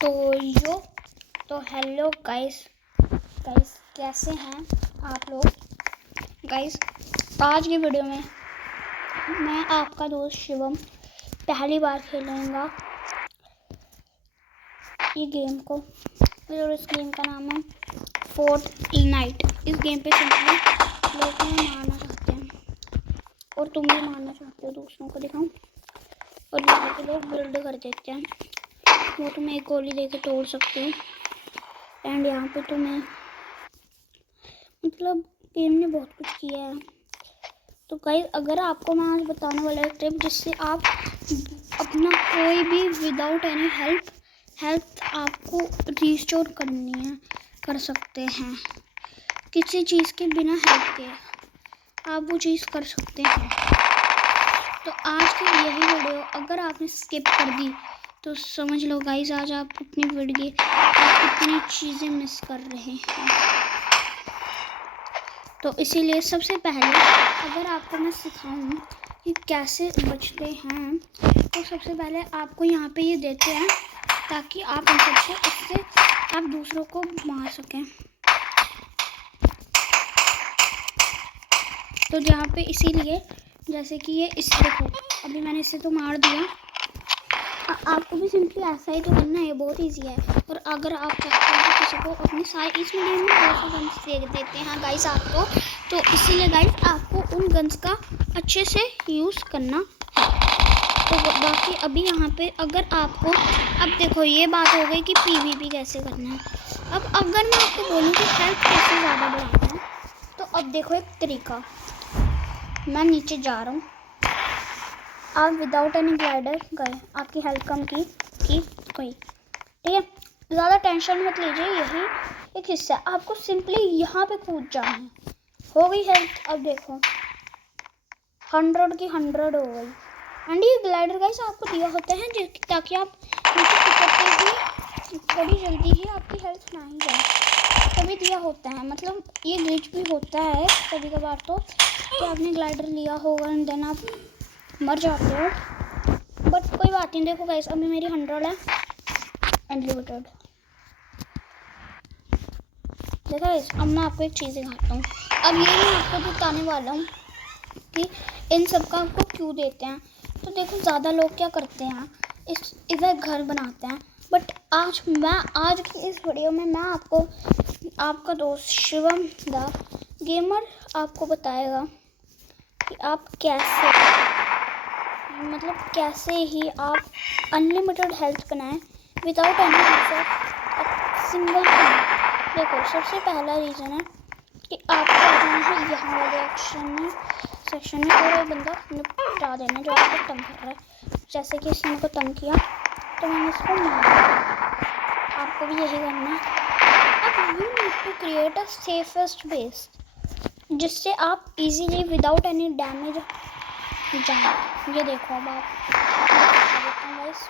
तो hello guys कैसे हैं आप लोग गाइस। आज की वीडियो में मैं आपका दोस्त शिवम पहली बार खेलूँगा ये गेम को, और इस गेम का नाम है फोर्टनाइट। इस गेम पे सिंपली लोग तुम्हें मारना चाहते हैं और तुम भी मारना चाहते हो दूसरों को, दिखाऊं। और यहाँ पे लोग बिल्ड कर देते हैं, वो तुम्हें एक गोली देके तोड़ सकते हो। एंड यहाँ पे तुम्हें मतलब गेम ने बहुत कुछ किया है। तो गाइस अगर आपको मैं आज बताने वाला एक टिप जिससे आप अपना कोई भी विदाउट एनी हेल्प आपको रिस्टोर कर सकते हैं। किसी चीज़ के बिना हेल्प के आप वो चीज़ कर सकते हैं। तो आज की यही वीडियो अगर आपने स्किप कर दी तो समझ लो गाइस आज आप अपनी वीडियो कितनी चीज़ें मिस कर रहे हैं। तो इसीलिए सबसे पहले अगर आपको मैं सिखाऊं कि कैसे बचते हैं, तो सबसे पहले आपको यहाँ पे ये देते हैं ताकि आप इससे आप दूसरों को मार सकें। तो यहाँ पे इसीलिए जैसे कि ये इस देखो, अभी मैंने इसे तो मार दिया। आपको भी सिंपली ऐसा ही तो करना है, बहुत इजी है। और अगर आप चाहते हैं किसी को अपनी सारी इसमें गेम में बहुत से गन्स दे देते हैं गाइस आपको, तो इसीलिए गाइस आपको उन गन्स का अच्छे से यूज़ करना है। तो बाकी अभी यहाँ पे अगर आपको अब देखो ये बात हो गई कि पीवीपी कैसे करना है। अब अगर मैं आपको बोलूँ कि हेल्थ कैसे ज़्यादा बढ़ाना है, तो अब देखो एक तरीका, मैं नीचे जा रहा हूँ, आप विदाउट एनी ग्लाइडर गए, आपकी हेल्थ कम की गई, ठीक है। ज़्यादा टेंशन मत लीजिए, यही एक हिस्सा है। आपको सिंपली यहाँ पे कूद जाना है, हो गई हेल्थ। अब देखो 100 की 100 हो गई। एंड ये ग्लाइडर गाइस आपको दिया होता है ताकि आप बड़ी जल्दी ही आपकी हेल्थ ना ही जाए, तभी दिया होता है। मतलब ये ग्लिच भी होता है कभी कभार तो कि आपने ग्लाइडर लिया होगा एंड देन आप मर जाते हो, बट कोई बात नहीं। देखो गाइस अभी मेरी 100 है अनलिमिटेड। देखो गाइस अब मैं आपको एक चीज़ दिखाता हूँ। अब ये मैं आपको बताने वाला हूँ कि इन सब का आपको क्यों देते हैं। तो देखो ज़्यादा लोग क्या करते हैं, इधर घर बनाते हैं, बट आज की इस वीडियो में मैं आपको आपका दोस्त शिवम द गेमर आपको बताएगा कि आप कैसे ही आप अनलिमिटेड हेल्थ बनाएं विदाउट एनी सिंगल थिंग। देखो सबसे पहला रीज़न है कि आपको आ जाना है यहाँ वाले सेक्शन में और बंदा निपटा देना जो आपको तंग कर रहा है। जैसे कि इसने को तंग किया तो मैंने इसको मार दिया, आपको भी यही करना है। अब you need to create a safest base जिससे आप इजीली विदाउट एनी डैमेज जाएं। ये देखो अब आप गाइस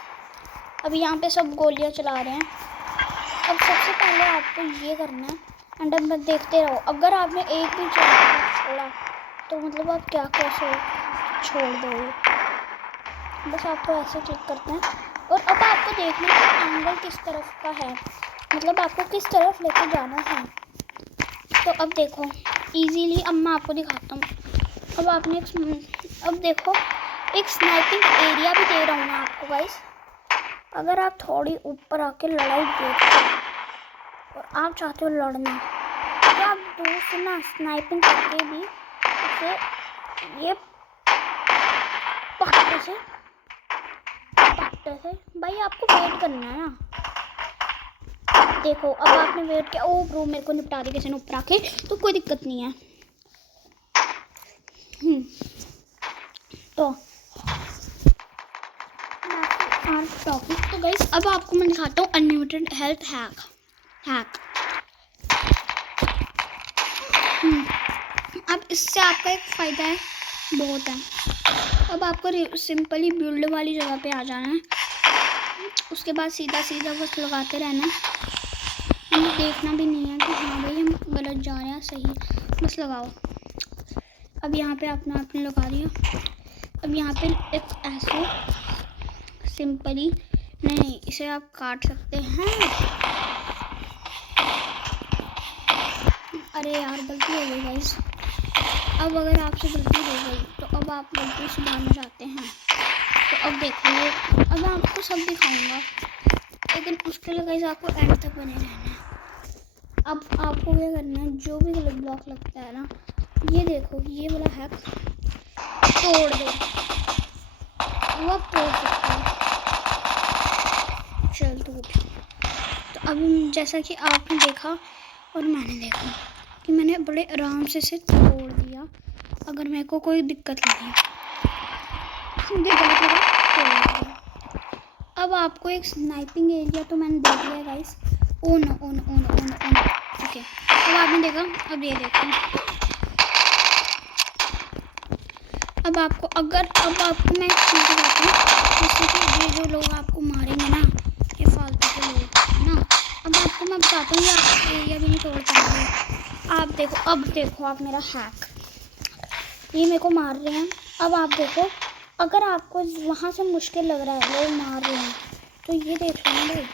अब यहाँ पे सब गोलियाँ चला रहे हैं। अब सबसे पहले आपको ये करना है एंड अब देखते रहो। अगर आपने एक भी छोड़ा तो मतलब आप क्या कैसे छोड़ दोगे, बस आपको ऐसे क्लिक करते हैं। और अब आपको देखना है कि एंगल किस तरफ का है, मतलब आपको किस तरफ लेके जाना है। तो अब देखो इजीली अब मैं आपको दिखाता हूँ। अब आपने अब देखो एक स्नाइपिंग एरिया भी दे रहा हूँ मैं आपको गाइस। अगर आप थोड़ी ऊपर आके लड़ाई देखते हो और आप चाहते हो लड़ना, तो आप दूर से ना स्नाइपिंग करके भी इसे ये पट्टे से भाई आपको वेट करना है ना। देखो अब आपने वेट किया, ओ ब्रो मेरे को निपटा दिया किसी ने ऊपर आके, तो कोई दिक्कत नहीं है। तो टॉपिक तो गाइस अब आपको मैं दिखाता हूँ अनलिमिटेड हेल्थ हैक। अब इससे आपका एक फ़ायदा है, बहुत है। अब आपको सिंपली बिल्ड वाली जगह पे आ जाना है, उसके बाद सीधा बस लगाते रहना है। हमें देखना भी नहीं है कि हाँ भाई हम गलत जा रहे हैं, सही बस लगाओ। अब यहाँ पे आपने लगा दिया। अब यहाँ पे एक ऐसे सिंपली नहीं, इसे आप काट सकते हैं। अरे यार, गलती हो गई गाइस। अब अगर आपसे गलती हो गई तो अब आप गलती सुधारना चाहते हैं तो अब देखिए, अब मैं आपको सब दिखाऊंगा, लेकिन उसके लिए गाइस आपको एंड तक बने रहना है। अब आपको क्या करना है, जो भी गलत ब्लॉक लगता है ना, ये देखो, ये वाला हैक तोड़ दो, वो आप तोड़ सकते हैं। चल टूट। तो अब जैसा कि आपने देखा और मैंने देखा कि मैंने बड़े आराम से इसे तोड़ दिया। अगर मेरे को कोई दिक्कत लगी, मुझे गलत लगा, तोड़ दिया। अब आपको एक स्नाइपिंग एरिया तो मैंने देख लिया guys. Oh no oh no oh no oh no oh no. Okay, अब आपने देखा, अब ये देखो। अब आपको अब आपको मैं एक चीज़ बताती हूँ, जैसे कि ये जो लोग आपको मारेंगे ना, ये फालतू के लोग है ना, अब आपको मैं बताता हूँ, ये आप एरिया भी नहीं तोड़ पाएंगे। आप देखो, अब देखो आप मेरा हैक, ये मेरे को मार रहे हैं। अब आप देखो, अगर आपको वहाँ से मुश्किल लग रहा है, लोग मार रहे हैं, तो ये देख रहे हैं भाई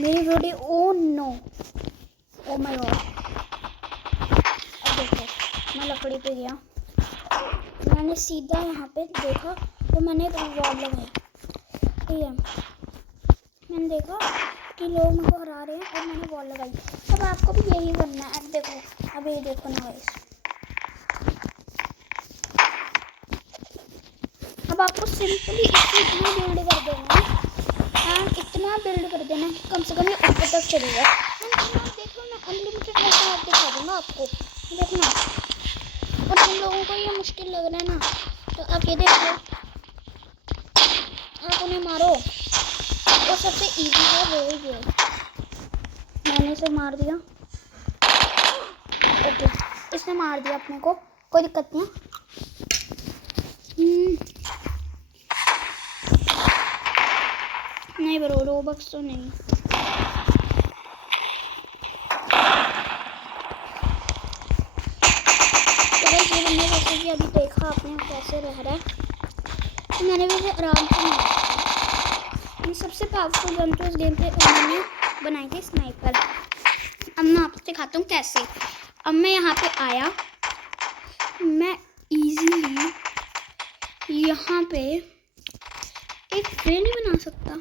मेरी body. Oh no, oh my god. अब देखो, मैं लकड़ी पे गया, मैंने सीधा यहाँ पे देखा तो मैंने एक वॉल लगाया, ठीक है। मैंने देखा कि लोग मेरे को हरा रहे हैं और मैंने वॉल लगाई। अब आपको भी यही करना है। अब देखो, अब ये देखो ना गाइस, अब आपको सिंपली इतना बिल्ड कर देना है, इतना बिल्ड कर देना है कि कम से कम ये ऊपर तक चलेगा। देखो, मैं अनलिमिटेड ऐसा दिखा दूँगा आपको, देखना। और जिन लोगों को ये मुश्किल लग रहा है ना, तो आप ये देखो, आप उन्हें मारो। और सबसे इजी है वो ही है। मैंने इसे मार दिया, ओके, इसने मार दिया अपने को, कोई दिक्कत नहीं। नहीं ब्रो, रोबक्स तो नहीं। तो गाइस, ये मैंने जैसे कि अभी देखा आपने कैसे रह रहा है, तो मैंने भी आराम से मारा। ये सबसे पावरफुल गन तो इस गेम पे मैंने बनाई थी, स्नाइपर। अब मैं आपको दिखाता हूँ कैसे। अब मैं यहाँ पे आया, मैं इजीली यहाँ पे एक वे नहीं बना सकता।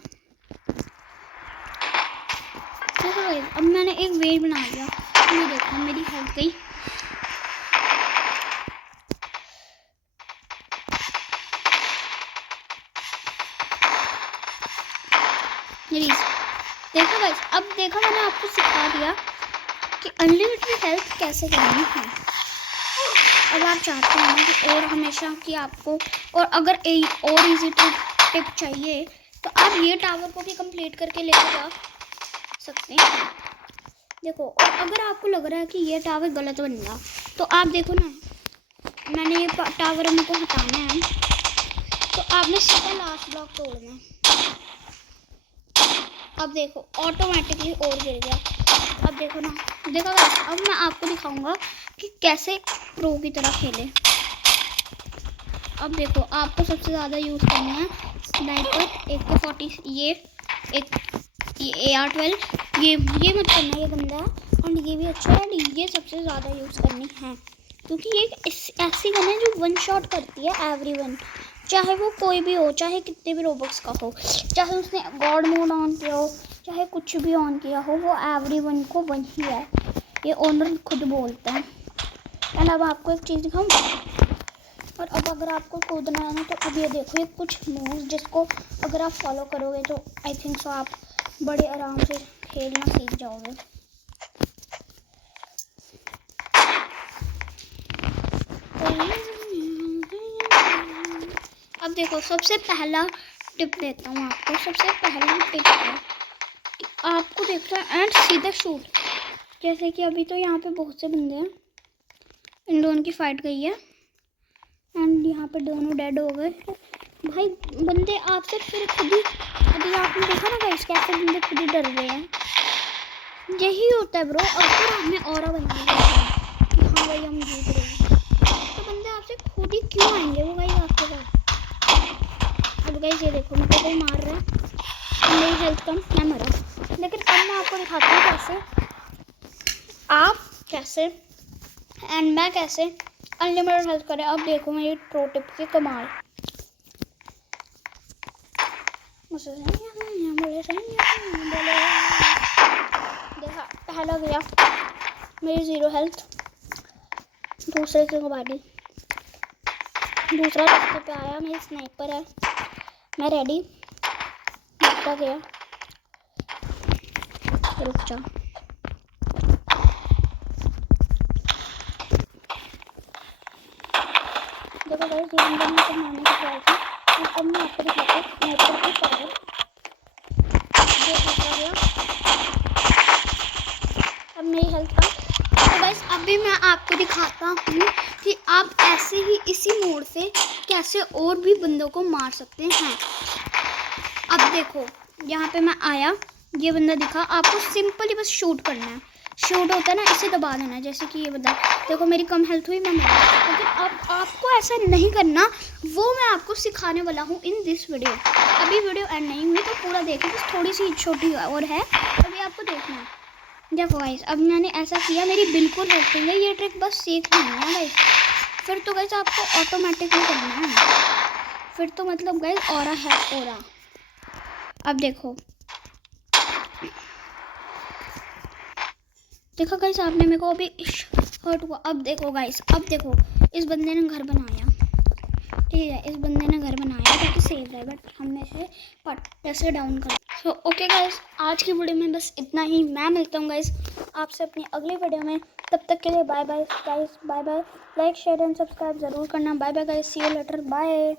अब मैंने एक वे बना लिया, ये देखो मेरी हेल्थ गई। देखो गाइस, अब देखो मैंने आपको सिखा दिया कि अनलिमिटेड हेल्थ कैसे करनी है। अब आप चाहते हैं ना कि और हमेशा कि आपको, और अगर और इजी टिप चाहिए तो आप ये टावर को भी कंप्लीट करके लेके जा सकते हैं। देखो, और अगर आपको लग रहा है कि ये टावर गलत बन गया, तो आप देखो ना, मैंने ये टावर हमको हटाना है, तो आपने सीधा लास्ट ब्लॉक तोड़ना है। अब देखो, ऑटोमेटिकली और गिर गया। अब देखो ना, देखो अब मैं आपको दिखाऊंगा कि कैसे प्रो की तरह खेले। अब देखो, आपको सबसे ज़्यादा यूज़ करनी है स्नाइपर AK-40, ये AR-12, ये मत करना, ये गंदा है। और ये भी अच्छा है, ये सबसे ज़्यादा यूज़ करनी है, क्योंकि ये ऐसी गन है जो वन शॉट करती है एवरीवन, चाहे वो कोई भी हो, चाहे कितने भी रोबक्स का हो, चाहे उसने गॉड मोड ऑन किया हो, चाहे कुछ भी ऑन किया हो, वो एवरीवन को वही है। ये ओनर खुद बोलता है। एंड अब आपको एक चीज़ दिखाऊँ, और अब अगर आपको कूदना है ना, तो अब ये देखो, ये कुछ मूव्स जिसको अगर आप फॉलो करोगे तो आई थिंक सो आप बड़े आराम से खेलना सीख जाओगे। अब देखो, सबसे पहला टिप देता हूँ आपको। सबसे पहला टिप है कि आपको देखना है एंड सीधा शूट। जैसे कि अभी तो यहाँ पे बहुत से बंदे हैं, इन दोनों की फाइट गई है एंड यहाँ पे दोनों डेड हो गए। भाई बंदे आपसे फिर खुद ही, अभी आपने देखा ना गाइस, कैसे बंदे खुद ही डर रहे हैं। यही होता है ब्रो, अगर हमें और बनना है, हाँ भाई हम जीत रहे हैं, तो बंदे आपसे खुद ही क्यों आएंगे वो गाइस आपके पास। अब गाइस ये देखो, मुझे कोई मार रहा है, मेरी हेल्थ कम, मैं मरा। लेकिन अब मैं आपको दिखाती हूँ कैसे एंड मैं कैसे अनलिमिटेड हेल्थ करें। अब देखो मेरी प्रो टिप की कमाल। देखा, पहला गया मेरी 0 हेल्थ, दूसरे की कबाड़ी, दूसरा रास्ते पे आया, मेरी स्नाइपर है, मैं रेडी, दूसरा गया, रुक जा, देखो गाइस ये बंदा मुझे मारने की ट्राई की। अब मैं आपको दिखाता हूँ स्नाइपर की पावर। देखा गया, अब मेरी हेल्थ कम। तो गाइस अभी मैं आपको दिखाता हूँ कि आप ऐसे ही इसी मोड से कैसे और भी बंदों को मार सकते हैं। अब देखो यहाँ पे मैं आया, ये बंदा दिखा, आपको सिंपली बस शूट करना है। शूट होता है ना, इसे दबा देना है। जैसे कि ये बंदा, देखो मेरी कम हेल्थ हुई, मैं मरा। लेकिन अब आपको ऐसा नहीं करना, वो मैं आपको सिखाने वाला हूँ इन दिस वीडियो। अभी वीडियो एंड नहीं हुई तो पूरा देखो, बस थोड़ी सी छोटी और है, अभी आपको देखना है। देखो गाइस अब मैंने ऐसा किया, मेरी बिल्कुल हेल्प नहीं है। ये ट्रिक बस सीखनी है गाइस, फिर तो गाइस आपको ऑटोमेटिकली करना है, फिर तो मतलब गाइस ऑरा है ऑरा। अब देखो गाइस आपने मेरे को अभी हर्ट हुआ। अब देखो गाइस, अब देखो इस बंदे ने घर बनाया, ठीक है, इस बंदे ने घर बनाया ताकि सेफ रहे, बट हमने इसे पट्टे से डाउन कर। सो ओके गाइस, आज की वीडियो में बस इतना ही। मैं मिलता हूँ गाइस आपसे अपनी अगली वीडियो में, तब तक के लिए bye bye guys, bye bye. Like share and subscribe ज़रूर करना। Bye bye guys, see you later, bye.